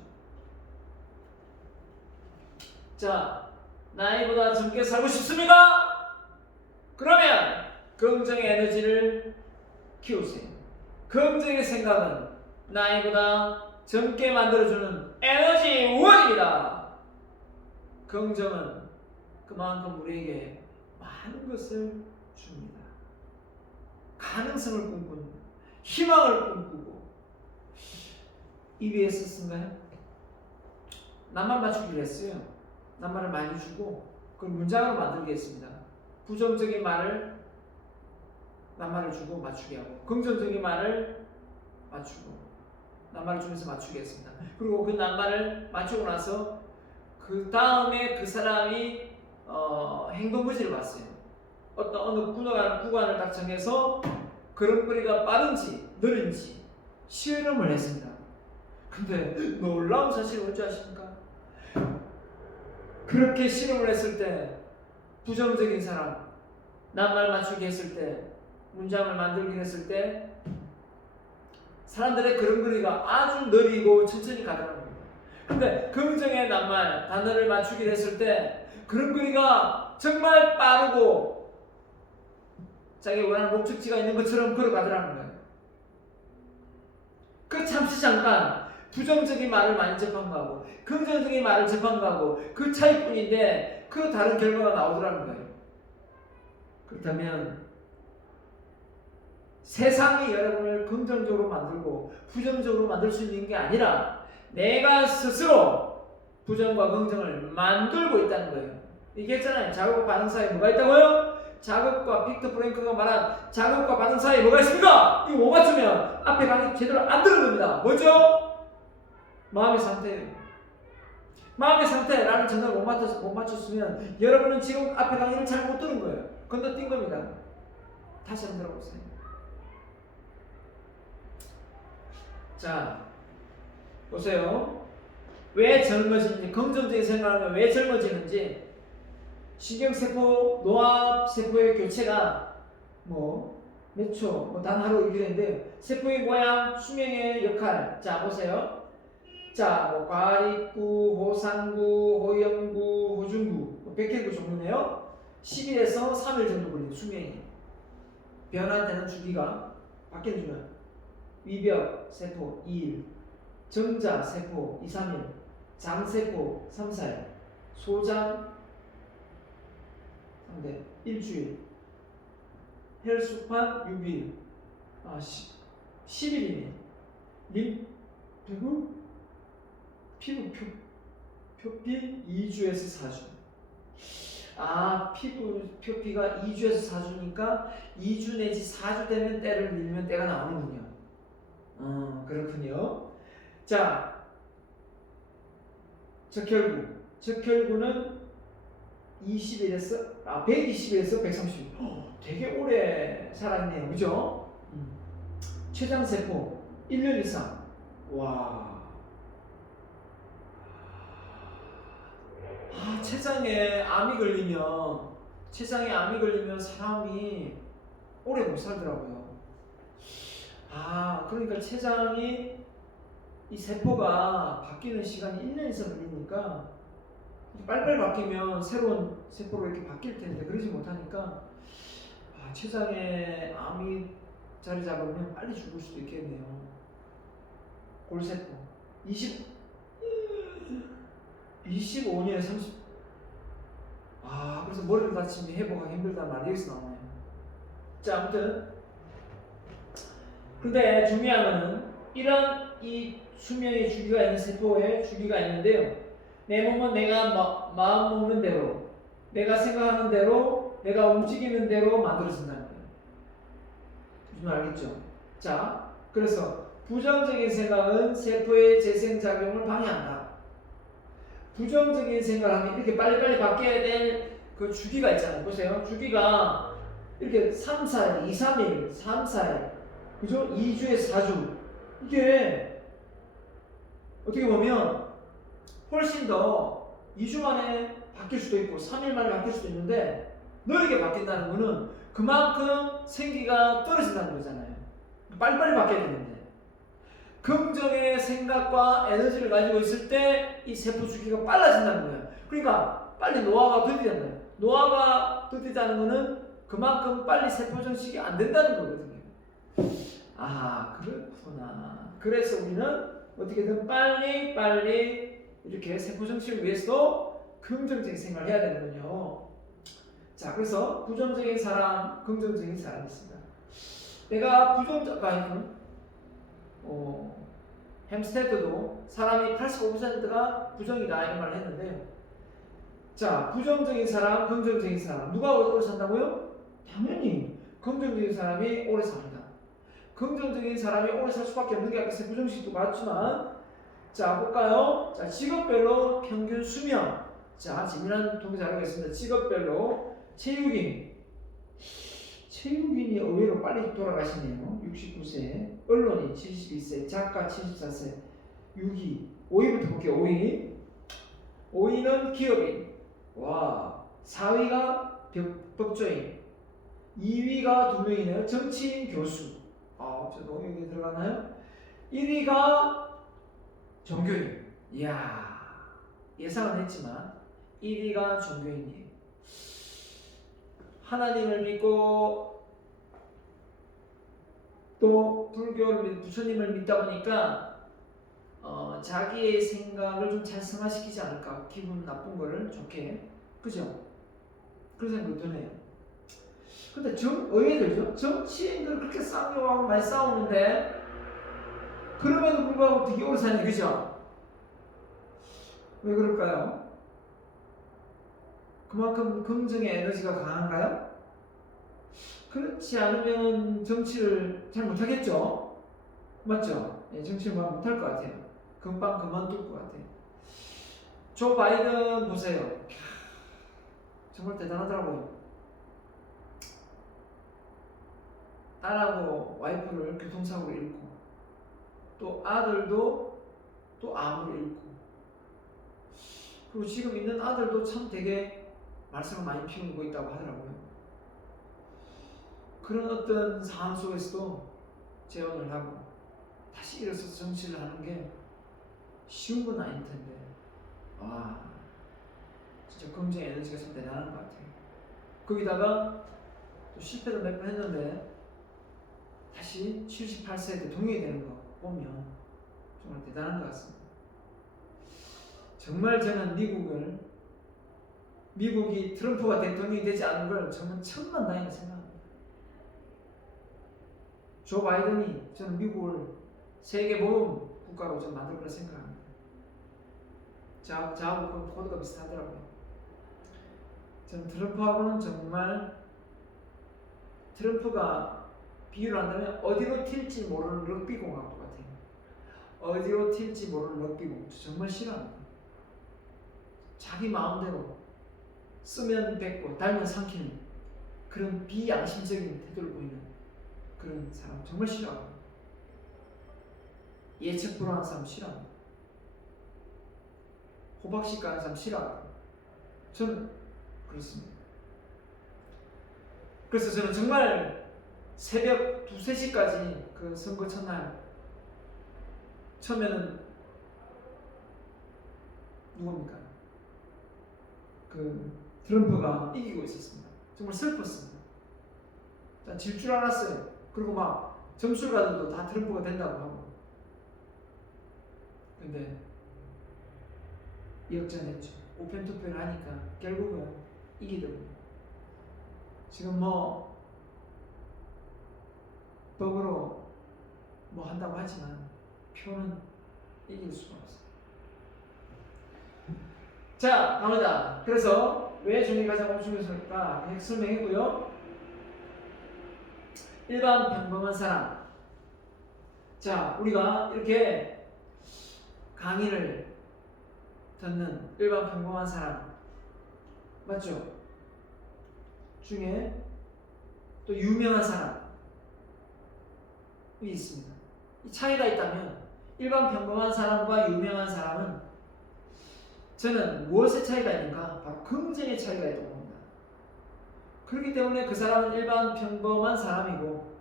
자, 나이보다 젊게 살고 싶습니까? 그러면 긍정의 에너지를 키우세요. 긍정의 생각은 나이보다 젊게 만들어주는 에너지 원입니다. 긍정은 그만큼 우리에게 많은 것을 줍니다. 가능성을 꿈꾸는, 희망을 꿈꾸고, EBS 쓴가요? 낱말 맞추기를 했어요. 낱말을 많이 주고 그걸 문장으로 만들겠습니다. 부정적인 말을 낱말을 주고 맞추게 하고 긍정적인 말을 맞추고 낱말을 주면서 맞추게 했습니다. 그리고 그 낱말을 맞추고 나서 그 다음에 그 사람이 행동무지를 봤어요. 어느 구간을 딱 정해서 걸음걸이가 빠른지 느린지 실험을 했습니다. 근데 놀라운 사실이 뭔지 아십니까? 그렇게 실험을 했을 때 부정적인 사람 낱말 맞추기 했을 때 문장을 만들기 했을 때 사람들의 걸음걸이가 아주 느리고 천천히 가더라고요. 근데 긍정의 낱말 단어를 맞추기 했을 때 걸음걸이가 정말 빠르고 자기 원하는 목적지가 있는 것처럼 걸어가더라는 거예요. 그 잠시 잠깐 부정적인 말을 많이 접한 거하고 긍정적인 말을 접한 거하고 그 차이뿐인데 그 다른 결과가 나오더라는 거예요. 그렇다면 세상이 여러분을 긍정적으로 만들고 부정적으로 만들 수 있는 게 아니라 내가 스스로 부정과 긍정을 만들고 있다는 거예요. 얘기했잖아요. 자극과 반응 사이에 뭐가 있다고요? 자극과 빅터 프랭크가 말한 자극과 반응 사이에 뭐가 있습니까? 이거 못 맞추면 앞에 강의 제대로 안 들은 겁니다. 뭐죠? 마음의 상태예요. 마음의 상태라는 전화를 못 맞췄으면 여러분은 지금 앞에 강의를 잘 못 들은 거예요. 건너뛴 겁니다. 다시 한번 들어보세요. 자, 보세요. 왜 젊어지는지, 긍정적인 생각을 하면 왜 젊어지는지, 신경세포, 노합세포의 교체가 몇 초, 단 하루 이렇게 되는데요. 세포의 모양, 수명의 역할. 자, 보세요. 자, 과립구, 호상구, 호영구, 호중구, 100개 종류네요. 10일에서 3일 정도 걸립니다. 수명이. 변화되는 주기가 바뀌는 주기가. 위벽 세포 2일, 정자 세포 2, 3일, 장세포 3, 4일, 소장 상대 일주일, 혈수판 6일, 10일이네. 피부 표피 2주에서 4주. 피부 표피가 2주에서 4주니까 2주 내지 4주 되면 때를 밀면 때가 나오는군요. 그렇군요. 자, 적혈구는 120일에서 130일. 되게 오래 살았네요. 그죠? 췌장세포 1년 이상. 와. 췌장에 암이 걸리면 사람이 오래 못 살더라고요. 그러니까 췌장이 이 세포가 바뀌는 시간이 1년 이상 걸리니까 빨리빨리 바뀌면 새로운 세포로 이렇게 바뀔 텐데 그러지 못하니까 췌장에 암이 자리 잡으면 빨리 죽을 수도 있겠네요. 골세포 25년에 30. 그래서 머리를 다치면 회복하기 힘들다는 말이 여기서 나오네요. 자, 아무튼 근데 중요한 거는 이런 이 수명의 주기가 있는 세포의 주기가 있는데요. 내 몸은 내가 마음 먹는 대로, 내가 생각하는 대로, 내가 움직이는 대로 만들어진다는 거예요. 무슨 말 알겠죠? 자, 그래서 부정적인 생각은 세포의 재생작용을 방해한다. 부정적인 생각을 하면 이렇게 빨리빨리 바뀌어야 될 그 주기가 있잖아요. 보세요. 주기가 이렇게 3, 4일, 2, 3일, 3, 4일, 그죠? 2주에서 4주. 이게 어떻게 보면 훨씬 더 2주 만에 바뀔 수도 있고 3일 만에 바뀔 수도 있는데 느리게 바뀐다는 거는 그만큼 생기가 떨어진다는 거잖아요. 빨리빨리 바뀌어야 되는데 긍정의 생각과 에너지를 가지고 있을 때 이 세포 주기가 빨라진다는 거예요. 그러니까 빨리 노화가 더디다는 거예요. 노화가 더디다는 거는 그만큼 빨리 세포 정식이 안 된다는 거거든요. 그렇구나. 그래서 우리는 어떻게든 빨리 이렇게 세포 정식을 위해서도 긍정적인 생각을 해야 되는군요. 자, 그래서 부정적인 사람, 긍정적인 사람이 있습니다. 내가 햄스테드도 사람이 85%가 부정이다 이런 말을 했는데요. 자, 부정적인 사람, 긍정적인 사람 누가 오래 산다고요? 당연히 긍정적인 사람이 오래 삽니다. 긍정적인 사람이 오래 살 수밖에 없는 게 아까 부정식도 맞지만 자 볼까요? 자 직업별로 평균 수명 자 재미난 통계 자료가 있습니다. 직업별로 체육인이 의외로 빨리 돌아가시네요. 69세 언론인 72세 작가 74세 6위 5위부터 볼게요. 5위는 기업인 와 4위가 법조인 2위가 2명이네요. 정치인 교수 저 농역에 들어가나요? 1위가 종교인 이야 예상은 했지만 1위가 종교인이에요. 하나님을 믿고 또 불교를 부처님을 믿다 보니까 자기의 생각을 좀 잘 승화시키지 않을까 기분 나쁜 거를 좋게 그죠? 그런 생각이 드네요. 근데 의외들죠? 정치인들 그렇게 싸우려고 많이 싸우는데 그럼에도 불구하고 되게 오래 사는 그죠? 왜 그럴까요? 그만큼 긍정의 에너지가 강한가요? 그렇지 않으면 정치를 잘 못하겠죠? 맞죠? 예, 정치를 못할 것 같아요. 금방 그만둘 것 같아요. 조 바이든 보세요. 정말 대단하더라고요. 딸하고 와이프를 교통사고로 잃고 또 아들도 또 암으로 잃고 그리고 지금 있는 아들도 참 되게 말썽을 많이 피우고 있다고 하더라고요. 그런 어떤 상황 속에서도 재혼을 하고 다시 일어서서 정치를 하는 게 쉬운 건 아닐 텐데 와 진짜 긍정 에너지가 참 대단한 것 같아요. 거기다가 또 실패를 몇 번 했는데 다시 78세 대통령이 되는 거 보면 정말 대단한 것 같습니다. 정말 저는 미국이 트럼프가 대통령이 되지 않은 걸 저는 천만다행이라 생각합니다. 조 바이든이 저는 미국을 세계 모범 국가로 좀 만들 거라 생각합니다. 저하고 코드가 비슷하더라고요. 저는 트럼프하고는 정말 트럼프가 비유를 한다면 어디로 튈지 모르는 럭비공하고 같아요. 어디로 튈지 모르는 럭비공 정말 싫어합니다. 자기 마음대로 쓰면 뱉고 달면 삼키는 그런 비양심적인 태도를 보이는 그런 사람 정말 싫어합니다. 예측 불허한 사람 싫어합니다. 호박씨 까는 사람 싫어합니다. 저는 그렇습니다. 그래서 저는 정말 새벽 2, 3시까지 그 선거 첫날 처음에는 누굽니까? 그 트럼프가 이기고 있었습니다. 정말 슬펐습니다. 질 줄 알았어요. 그리고 막 점수가들도 다 트럼프가 된다고 하고 근데 역전했죠. 우편 투표를 하니까 결국은 이기더군요. 지금 법으로 한다고 하지만 표는 이길 수가 없어요. 자, 갑니다. 그래서 왜 종이 가장 중요할까? 설명했고요. 일반 평범한 사람. 자, 우리가 이렇게 강의를 듣는 일반 평범한 사람 맞죠? 중에 또 유명한 사람이 있습니다. 이 차이가 있다면 일반 평범한 사람과 유명한 사람은 저는 무엇의 차이가 있는가? 바로 긍정의 차이가 있다고 봅니다. 그렇기 때문에 그 사람은 일반 평범한 사람이고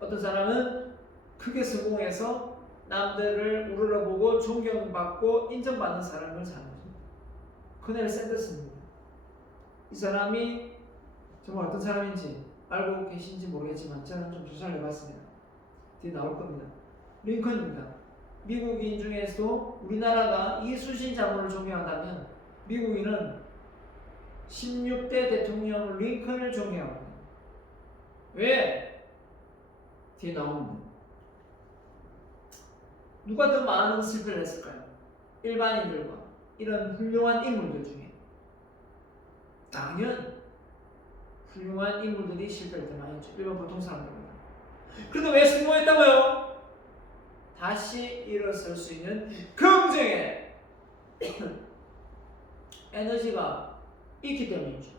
어떤 사람은 크게 성공해서 남들을 우러러보고 존경받고 인정받는 사람을 사는 거죠. 커넬 샌더스입니다. 이 사람이 정말 어떤 사람인지 알고 계신지 모르겠지만 저는 좀 조사를 해봤습니다. 뒤에 나올 겁니다. 링컨입니다. 미국인 중에서도 우리나라가 이순신 장군을 존경한다면 미국인은 16대 대통령 링컨을 존경합니다. 왜? 뒤에 나옵니다. 누가 더 많은 실패를 했을까요? 일반인들과 이런 훌륭한 인물들 중에 당연 훌륭한 인물들이 실패를 더 많이 했죠. 일반 보통 사람들보다. 그런데 왜 성공했다고요? 다시 일어설 수 있는 긍정의 에너지가 있기 때문이죠.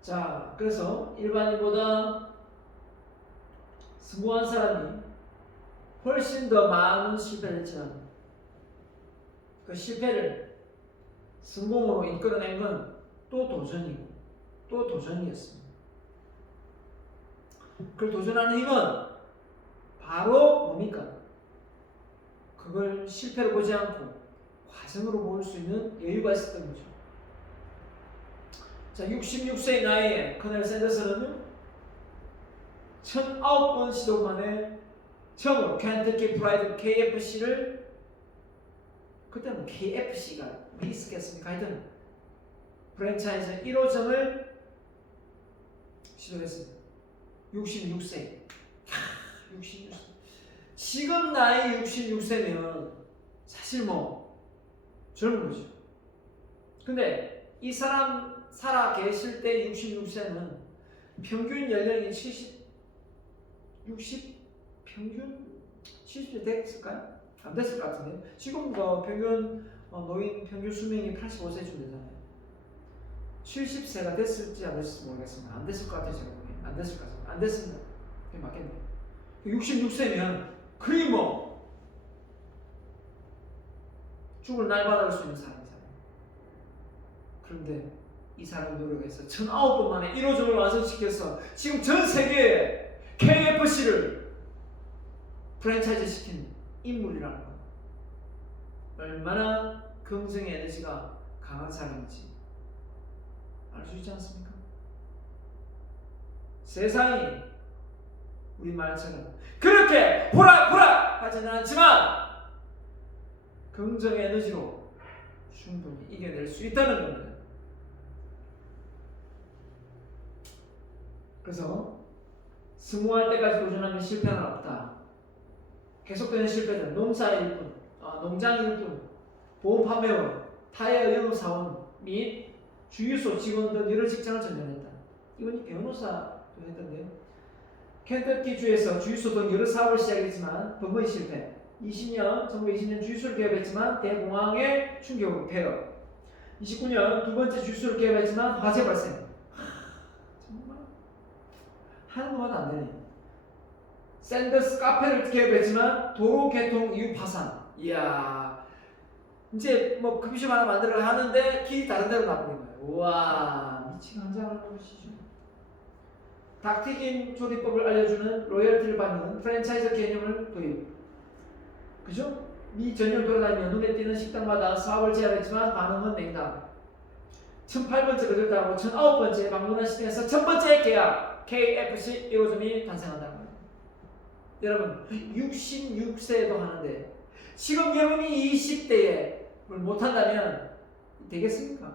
자, 그래서 일반인보다 성공한 사람이 훨씬 더 많은 실패를 했지만 그 실패를 성공으로 이끌어낸 건 또 도전이고 또 도전이었습니다. 그걸 도전하는 힘은 바로 뭡니까? 그걸 실패로 보지 않고 과정으로 볼 수 있는 여유가 있었던 거죠. 자, 66세의 나이에 커넬 샌더슨은 1009번 시도 만에 처음으로 켄터키 프라이드 KFC를 그때는 KFC가 왜 있었겠습니까? 하여튼 프랜차이즈 1호점을 시도했습니다. 66세. 66세. 지금 나이 66세면 사실 뭐 젊은 거죠. 근데 이 사람 살아 계실 때 66세는 평균 연령이 60 평균 70세 됐을까요? 안 됐을 것 같은데 지금 평균 노인 평균 수명이 85세쯤 되잖아요. 70세가 됐을지 안 됐을지 모르겠습니다. 안 됐을 것 같아요. 제가 보기엔 안 됐을 것 같습니다. 안 됐습니다. 그게 맞겠네요. 66세면 거의 뭐 죽을 날 받을 수 있는 사람이잖아요. 그런데 이 사람이 노력해서 1009번 만에 1호점을 완성시켜서 지금 전 세계에 KFC를 프랜차이즈 시킨 인물이라는 거. 얼마나 긍정의 에너지가 강한 사람인지 알 수 있지 않습니까? 세상이 우리 말처럼 그렇게 호락호락 하지는 않지만 긍정의 에너지로 충분히 이겨낼 수 있다는 겁니다. 그래서 성공할 때까지 도전하면 실패는 없다. 계속되는 실패는 농사일 뿐, 농장일 뿐, 보험 판매원, 타이어 영업사원 및 주유소 직원 등 여러 직장을 전전했다. 이분이 변호사도 했던데요. 켄터키주에서 주유소 등 여러 사업을 시작했지만 번번이 실패. 1920년 주유소를 개업했지만 대공황의 충격으로 폐업. 29년 두 번째 주유소를 개업했지만 화재 발생. 정말 하는 것마다 안 되네. 샌더스 카페를 개업했지만 도로 개통 이후 파산. 이야, 이제 뭐 급식 하나 만들어 하는데 길이 다른 데로 나버린 거예요. 우와, 미친 환장을 보시죠. 닭튀김 조리법을 알려주는 로열티를 받는 프랜차이즈 개념을 도입. 그죠? 미 전역 돌아다니며 눈에 띄는 식당마다 사업을 제안했지만 반응은 냉담. 1008번째 거절당하고 1009번째 방문한 시장에서 첫 번째 계약 KFC 1호점이 탄생한다는 거예요. 여러분 66세도 하는데 지금 여러분이 20대에 뭘 못한다면 되겠습니까?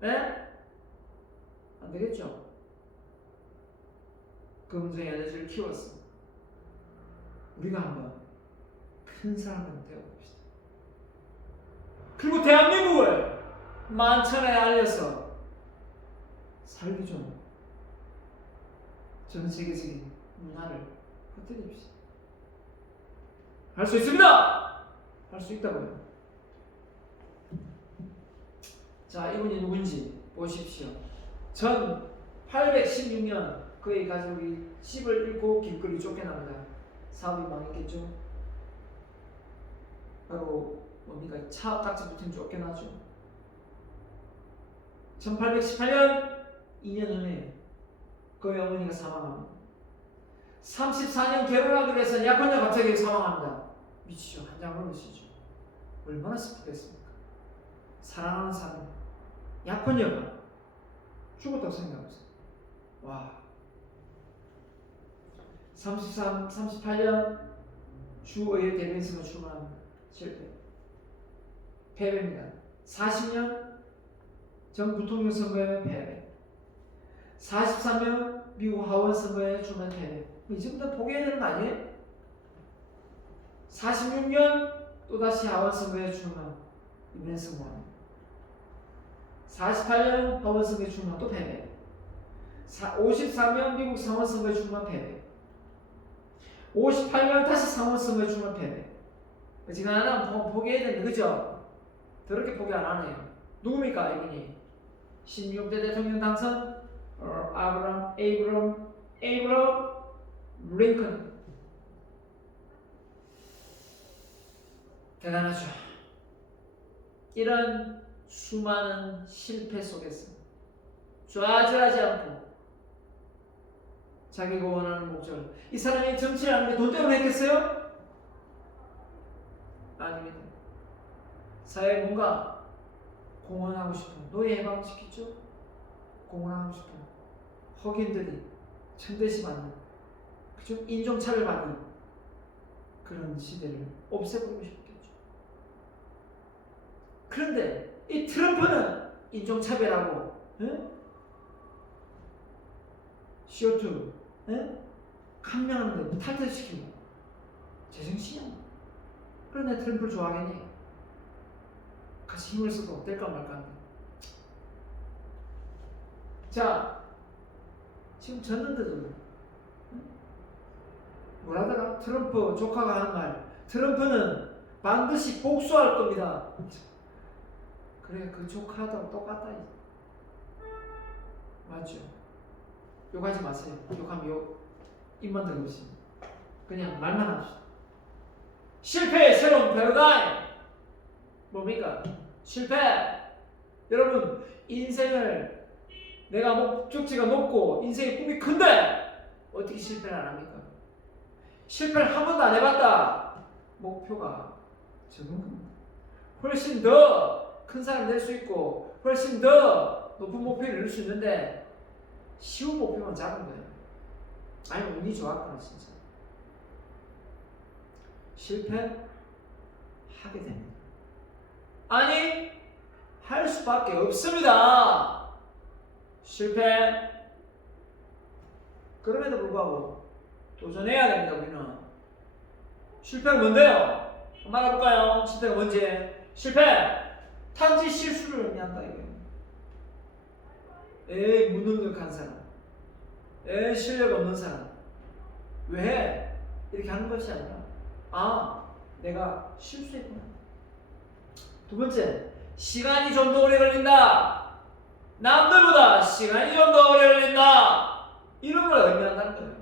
네? 안 되겠죠? 긍정의 에너지를 키웠어. 우리가 한번 큰 사람을 되어봅시다. 그리고 대한민국을 만천하에 알려서 살기 좋은 전 세계적인 문화를 퍼뜨립시다. 할 수 있습니다! 할 수 있다고요. 자, 이분이 누군지 보십시오. 1816년 그의 가족이 집을 잃고 길거리 쫓겨납니다. 사업이 망했겠죠. 바로 뭡니까? 차업딱지 붙은 쫓겨나죠. 1818년 2년 후에 그의 어머니가 사망합니다. 34년 결혼하기로 해서 약혼녀가 갑자기 사망합니다. 미치죠. 한장을 보시죠. 얼마나 슬프겠습니까? 사랑하는 사람, 약혼녀가 죽었다고 생각하세요. 와. 38년 주의회 대변인으로 출마합니다. 실패. 패배입니다. 40년 전 부통령 선거에 패배. 43년 미국 하원 선거에 출마 패배. 이 정도 포기해야 되는 거 아니에요? 46년 또다시 하원 선거에 출마. 이번엔 성공합니다. 48년 하원 선거에 출마 또 패배. 54년 미국 상원 선거에 출마 패배. 58년 다시 상원 선거에 출마 패배. 지금 하나 포기해야 되는데 그죠? 더럽게 포기 안 하네요. 누굽니까 이분이? 16대 대통령 당선 아브라함 링컨. 대단하죠. 이런 수많은 실패 속에서 좌절하지 않고 자기가 원하는 목적을. 이 사람이 정치를 하는 게 돈 때문에 했겠어요? 아닙니다. 사회에 뭔가 공헌하고 싶은, 노예 해방시키죠? 공헌하고 싶은 흑인들이 천대시 받는, 그죠? 인종차별 받는 그런 시대를 없애버리고 싶겠죠. 그런데 이 트럼프는 인종차별하고 CO2 감량하는데 탈퇴시키고 제정신이야. 그런데 트럼프를 좋아하겠니? 같이 힘을 써도 될까 말까 한데. 자, 지금 졌는데도 뭐라더라? 트럼프 조카가 하는 말, 트럼프는 반드시 복수할 겁니다. 그래, 그 조카도 똑같다. 맞죠? 욕하지 마세요. 욕하면 입만 들으십니다. 그냥 말만 합시다. 실패의 새로운 패러다임. 뭡니까? 실패. 여러분, 인생을 내가 목적지가 높고 인생의 꿈이 큰데 어떻게 실패를 안 합니까? 실패를 한 번도 안 해봤다. 목표가 적은 겁니다. 훨씬 더 큰 사람 될 수 있고 훨씬 더 높은 목표를 이룰 수 있는데 쉬운 목표만 잡은 거예요. 아니 운이 좋았구나 진짜. 실패하게 됩니다. 아니 할 수밖에 없습니다. 실패. 그럼에도 불구하고 도전해야 됩니다. 우리는. 실패가 뭔데요? 한번 말해볼까요? 실패가 뭔지. 실패. 단지 실수를 의미한다 이거예요. 에이 무능력한 사람, 에이 실력 없는 사람, 왜 이렇게 하는 것이 아니라 아 내가 실수했구나. 두 번째, 시간이 좀 더 오래 걸린다. 남들보다 시간이 좀 더 오래 걸린다. 이런 걸 의미한다는 거예요.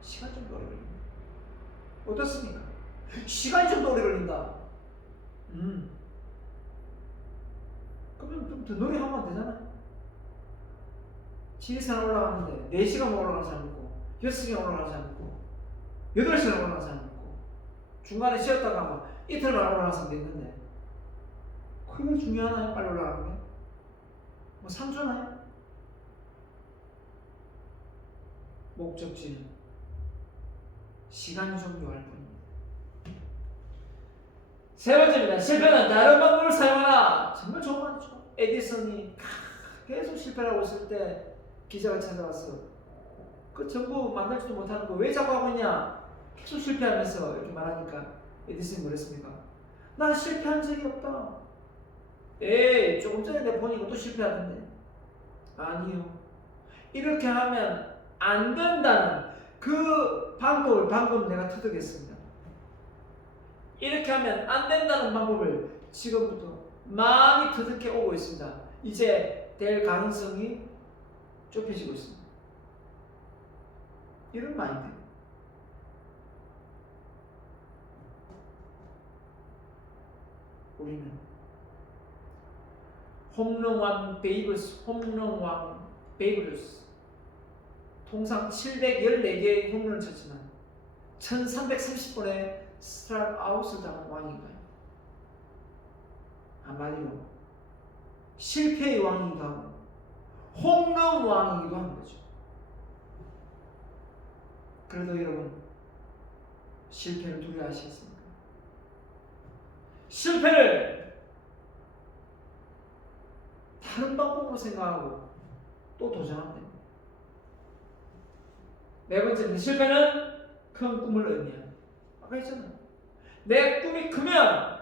시간이 좀 더 오래 걸린다. 어떻습니까? 시간이 좀 더 오래 걸린다. 그러면 좀 더 노력하면 되잖아요. 지리산 올라가는데 4시간 올라가는 사람 있고 6시간 올라가는 사람 있고 8시간 올라가는 사람 있고 중간에 쉬었다가 뭐 이틀만 올라가는 사람도 있는데 그게 중요하나요? 빨리 올라가는 게? 뭐 3초나요? 목적지는 시간이 좀 요할 뿐입니다. 세 번째입니다. 실패는 다른 방법을 사용하라. 정말 좋은 말이죠. 에디슨이 계속 실패를 하고 있을 때 기자가 찾아왔어. 그 전부 만들지도 못하는 거 왜 자꾸 하고 있냐? 계속 실패하면서 이렇게 말하니까 에디슨이 뭐랬습니까? 난 실패한 적이 없다. 에이 조금 전에 내가 보니까 또 실패하던데. 아니요. 이렇게 하면 안 된다는 그 방법을 방금 내가 터득했습니다. 이렇게 하면 안 된다는 방법을 지금부터 많이 터득해 오고 있습니다. 이제 될 가능성이 좁혀지고 있습니다. 이런 마인드. 우리는 홈런왕 베이브루스 통상 714개의 홈런을 쳤지만 1330번의 스트라이크 아웃을 당한 왕인가요? 한마디로 실패의 왕이기도 하고 홈런 왕이기도 한 거죠. 그래도 여러분 실패를 두려워하시겠습니까? 실패를 다른 방법으로 생각하고 또 도전하면 됩니다. 네 번째는 실패는 큰 꿈을 의미합니다. 아까 했잖아요. 내 꿈이 크면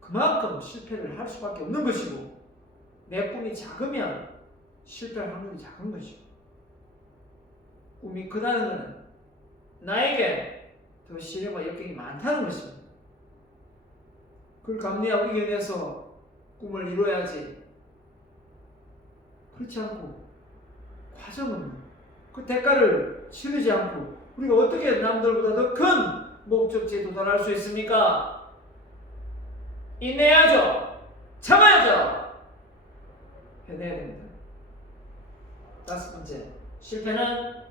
그만큼 실패를 할 수밖에 없는 것이고, 내 꿈이 작으면 실패할 확률이 작은 것이고, 꿈이 크다는 것은 나에게 더 시련과 역경이 많다는 것입니다. 그걸 감내하고 이겨내서 꿈을 이루어야지, 그렇지 않고 과정은 그 대가를 치르지 않고 우리가 어떻게 남들보다 더 큰 목적지에 도달할 수 있습니까? 인내해야죠. 참아야죠. 해내야 됩니다. 다섯 번째, 실패는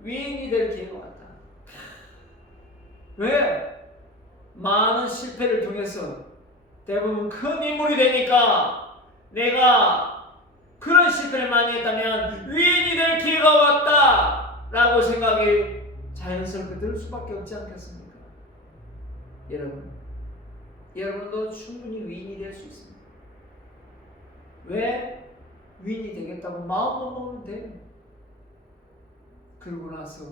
위인이 될 기회가 왔다. 왜? 많은 실패를 통해서 대부분 큰 인물이 되니까, 내가 그런 실패를 많이 했다면 위인이 될 기회가 왔다 라고 생각이 자연스럽게 들 수밖에 없지 않겠습니까? 여러분도 충분히 위인이 될 수 있습니다. 왜? 위인이 되겠다고 마음만 먹으면 돼요. 그러고 나서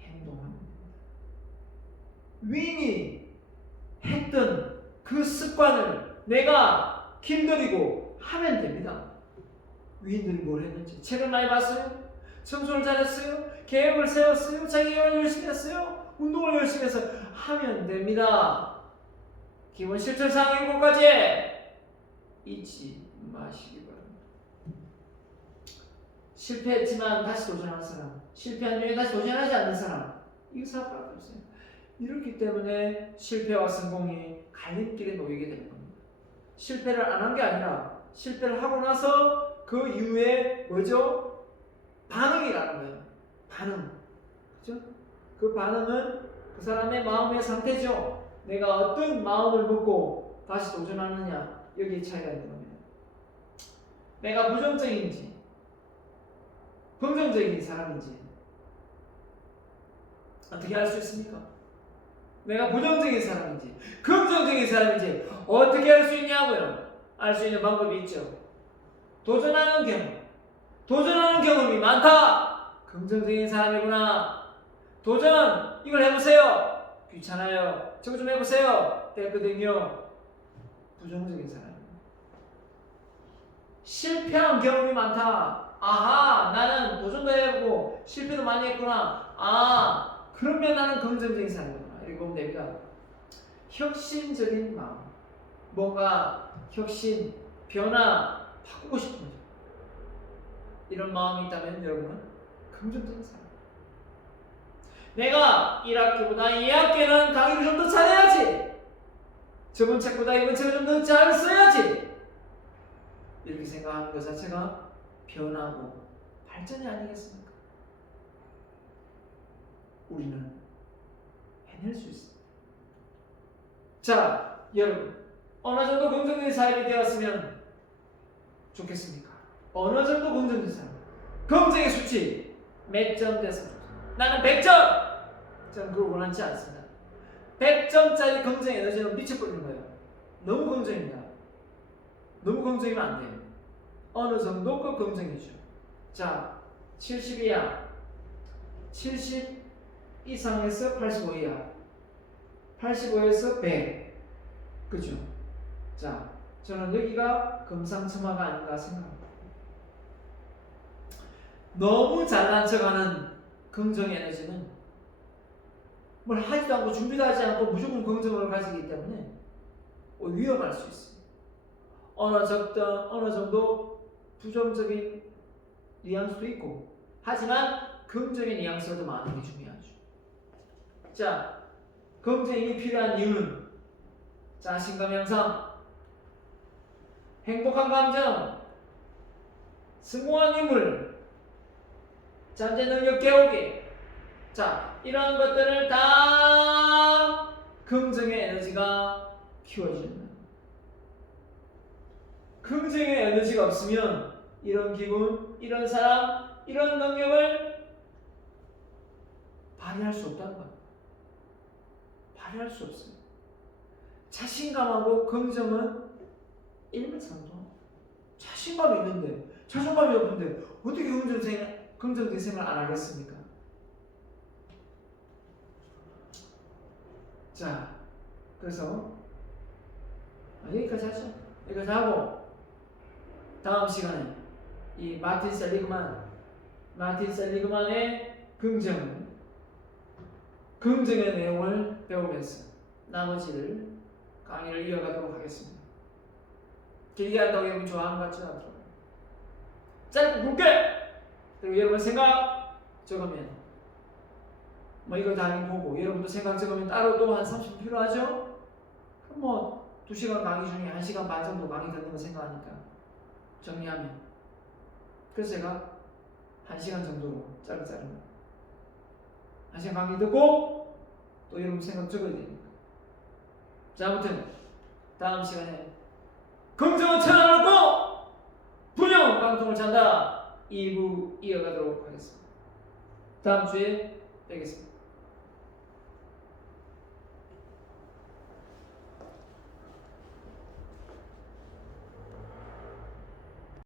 행동하면 됩니다. 위인이 했던 그 습관을 내가 길들이고 하면 됩니다. 위인들이 뭘 했는지 책을 많이 봤어요? 청소를 잘했어요? 계획을 세웠어요? 자기 개발을 열심히 했어요? 운동을 열심히 해서 하면 됩니다. 기본 실천사항 7가지 잊지 마시기 바랍니다. 실패했지만 다시 도전하는 사람, 실패한 뒤에 다시 도전하지 않는 사람, 이거 생각밖에 없어요. 이렇기 때문에 실패와 성공이 갈림길에 놓이게 되는 겁니다. 실패를 안 한 게 아니라 실패를 하고 나서 그 이후에 뭐죠? 반응이라는 거예요. 반응. 그죠? 그 반응은 그 사람의 마음의 상태죠. 내가 어떤 마음을 먹고 다시 도전하느냐, 여기에 차이가 있는 겁니다. 내가 부정적인지 긍정적인 사람인지 어떻게 알 수 있습니까? 내가 부정적인 사람인지 긍정적인 사람인지 어떻게 알 수 있냐고요? 알 수 있는 방법이 있죠. 도전하는 경험. 도전하는 경험이 많다. 긍정적인 사람이구나. 도전, 이걸 해보세요. 귀찮아요. 저거 좀 해보세요. 됐거든요. 부정적인 사람입니다. 실패한 경험이 많다. 아하, 나는 도전도 해보고 실패도 많이 했구나. 아, 그러면 나는 긍정적인 사람이구나. 이렇게 보면 됩니다. 혁신적인 마음, 뭔가 혁신, 변화, 바꾸고 싶은 거죠. 이런 마음이 있다면 여러분은 긍정적인 사람. 내가 1학기보다 2학기는 강의를 좀 더 잘해야지. 저번 책보다 이번 책을 좀 더 잘 써야지. 이렇게 생각하는 것 자체가 변하고 발전이 아니겠습니까? 우리는 해낼 수 있습니다. 자, 여러분, 어느 정도 긍정적인 사람이 되었으면 좋겠습니까? 어느 정도 긍정적인 사람? 긍정의 수치 몇 점 됐습니까? 나는 100점! 저는 그걸 원하지 않습니다. 100점짜리 긍정 에너지는 미쳐버리는 거예요. 너무 긍정입니다. 너무 긍정이면 안 돼요. 어느 정도 그 긍정이죠. 자, 70 이하, 70 이상에서 85 이하, 85에서 100. 그죠? 자, 저는 여기가 금상첨화가 아닌가 생각합니다. 너무 잘난 척하는 긍정 에너지는 뭘 하지도 않고 준비도 하지 않고 무조건 긍정을 가지기 때문에 위험할 수 있어요. 어느 정도 부정적인 뉘앙스도 있고, 하지만 긍정의 뉘앙스도 많은 게 중요하죠. 자, 긍정이 필요한 이유는 자신감 향상, 행복한 감정, 성공한 인물, 잠재 능력 깨우기. 자, 이런 것들을 다 긍정의 에너지가 키워주는 거예요. 긍정의 에너지가 없으면 이런 기분, 이런 사람, 이런 능력을 발휘할 수 없다는 거예요. 발휘할 수 없어요. 자신감하고 긍정은 일맥상통. 자신감이 있는데, 자존감이 없는데 어떻게 긍정적인 생활 안 하겠습니까? 자, 그래서 여기까지 하죠. 여기까지 하고 다음 시간에 이 마틴 셀리그만의 긍정의 내용을 배우면서 나머지를 강의를 이어가도록 하겠습니다. 길게 한다고 여러분 좋아하는 것 같지는 않더라고요. 짧고 굵게 그리고 여러분 생각 적으면 이거 다 보고 여러분도 생각 적으면 따로 또 한 30분 필요하죠? 그럼 2시간 강의 중에 1시간 반 정도 강의 듣는 거 생각하니까 정리하면 그래서 제가 1시간 정도로 짧게 자른 거예요. 1시간 강의 듣고 또 여러분 생각 적어야 되니까. 자, 아무튼 다음 시간에 긍정은 찾아놓고 분명 깡통을 찬다 2부 이어가도록 하겠습니다. 다음 주에 뵙겠습니다.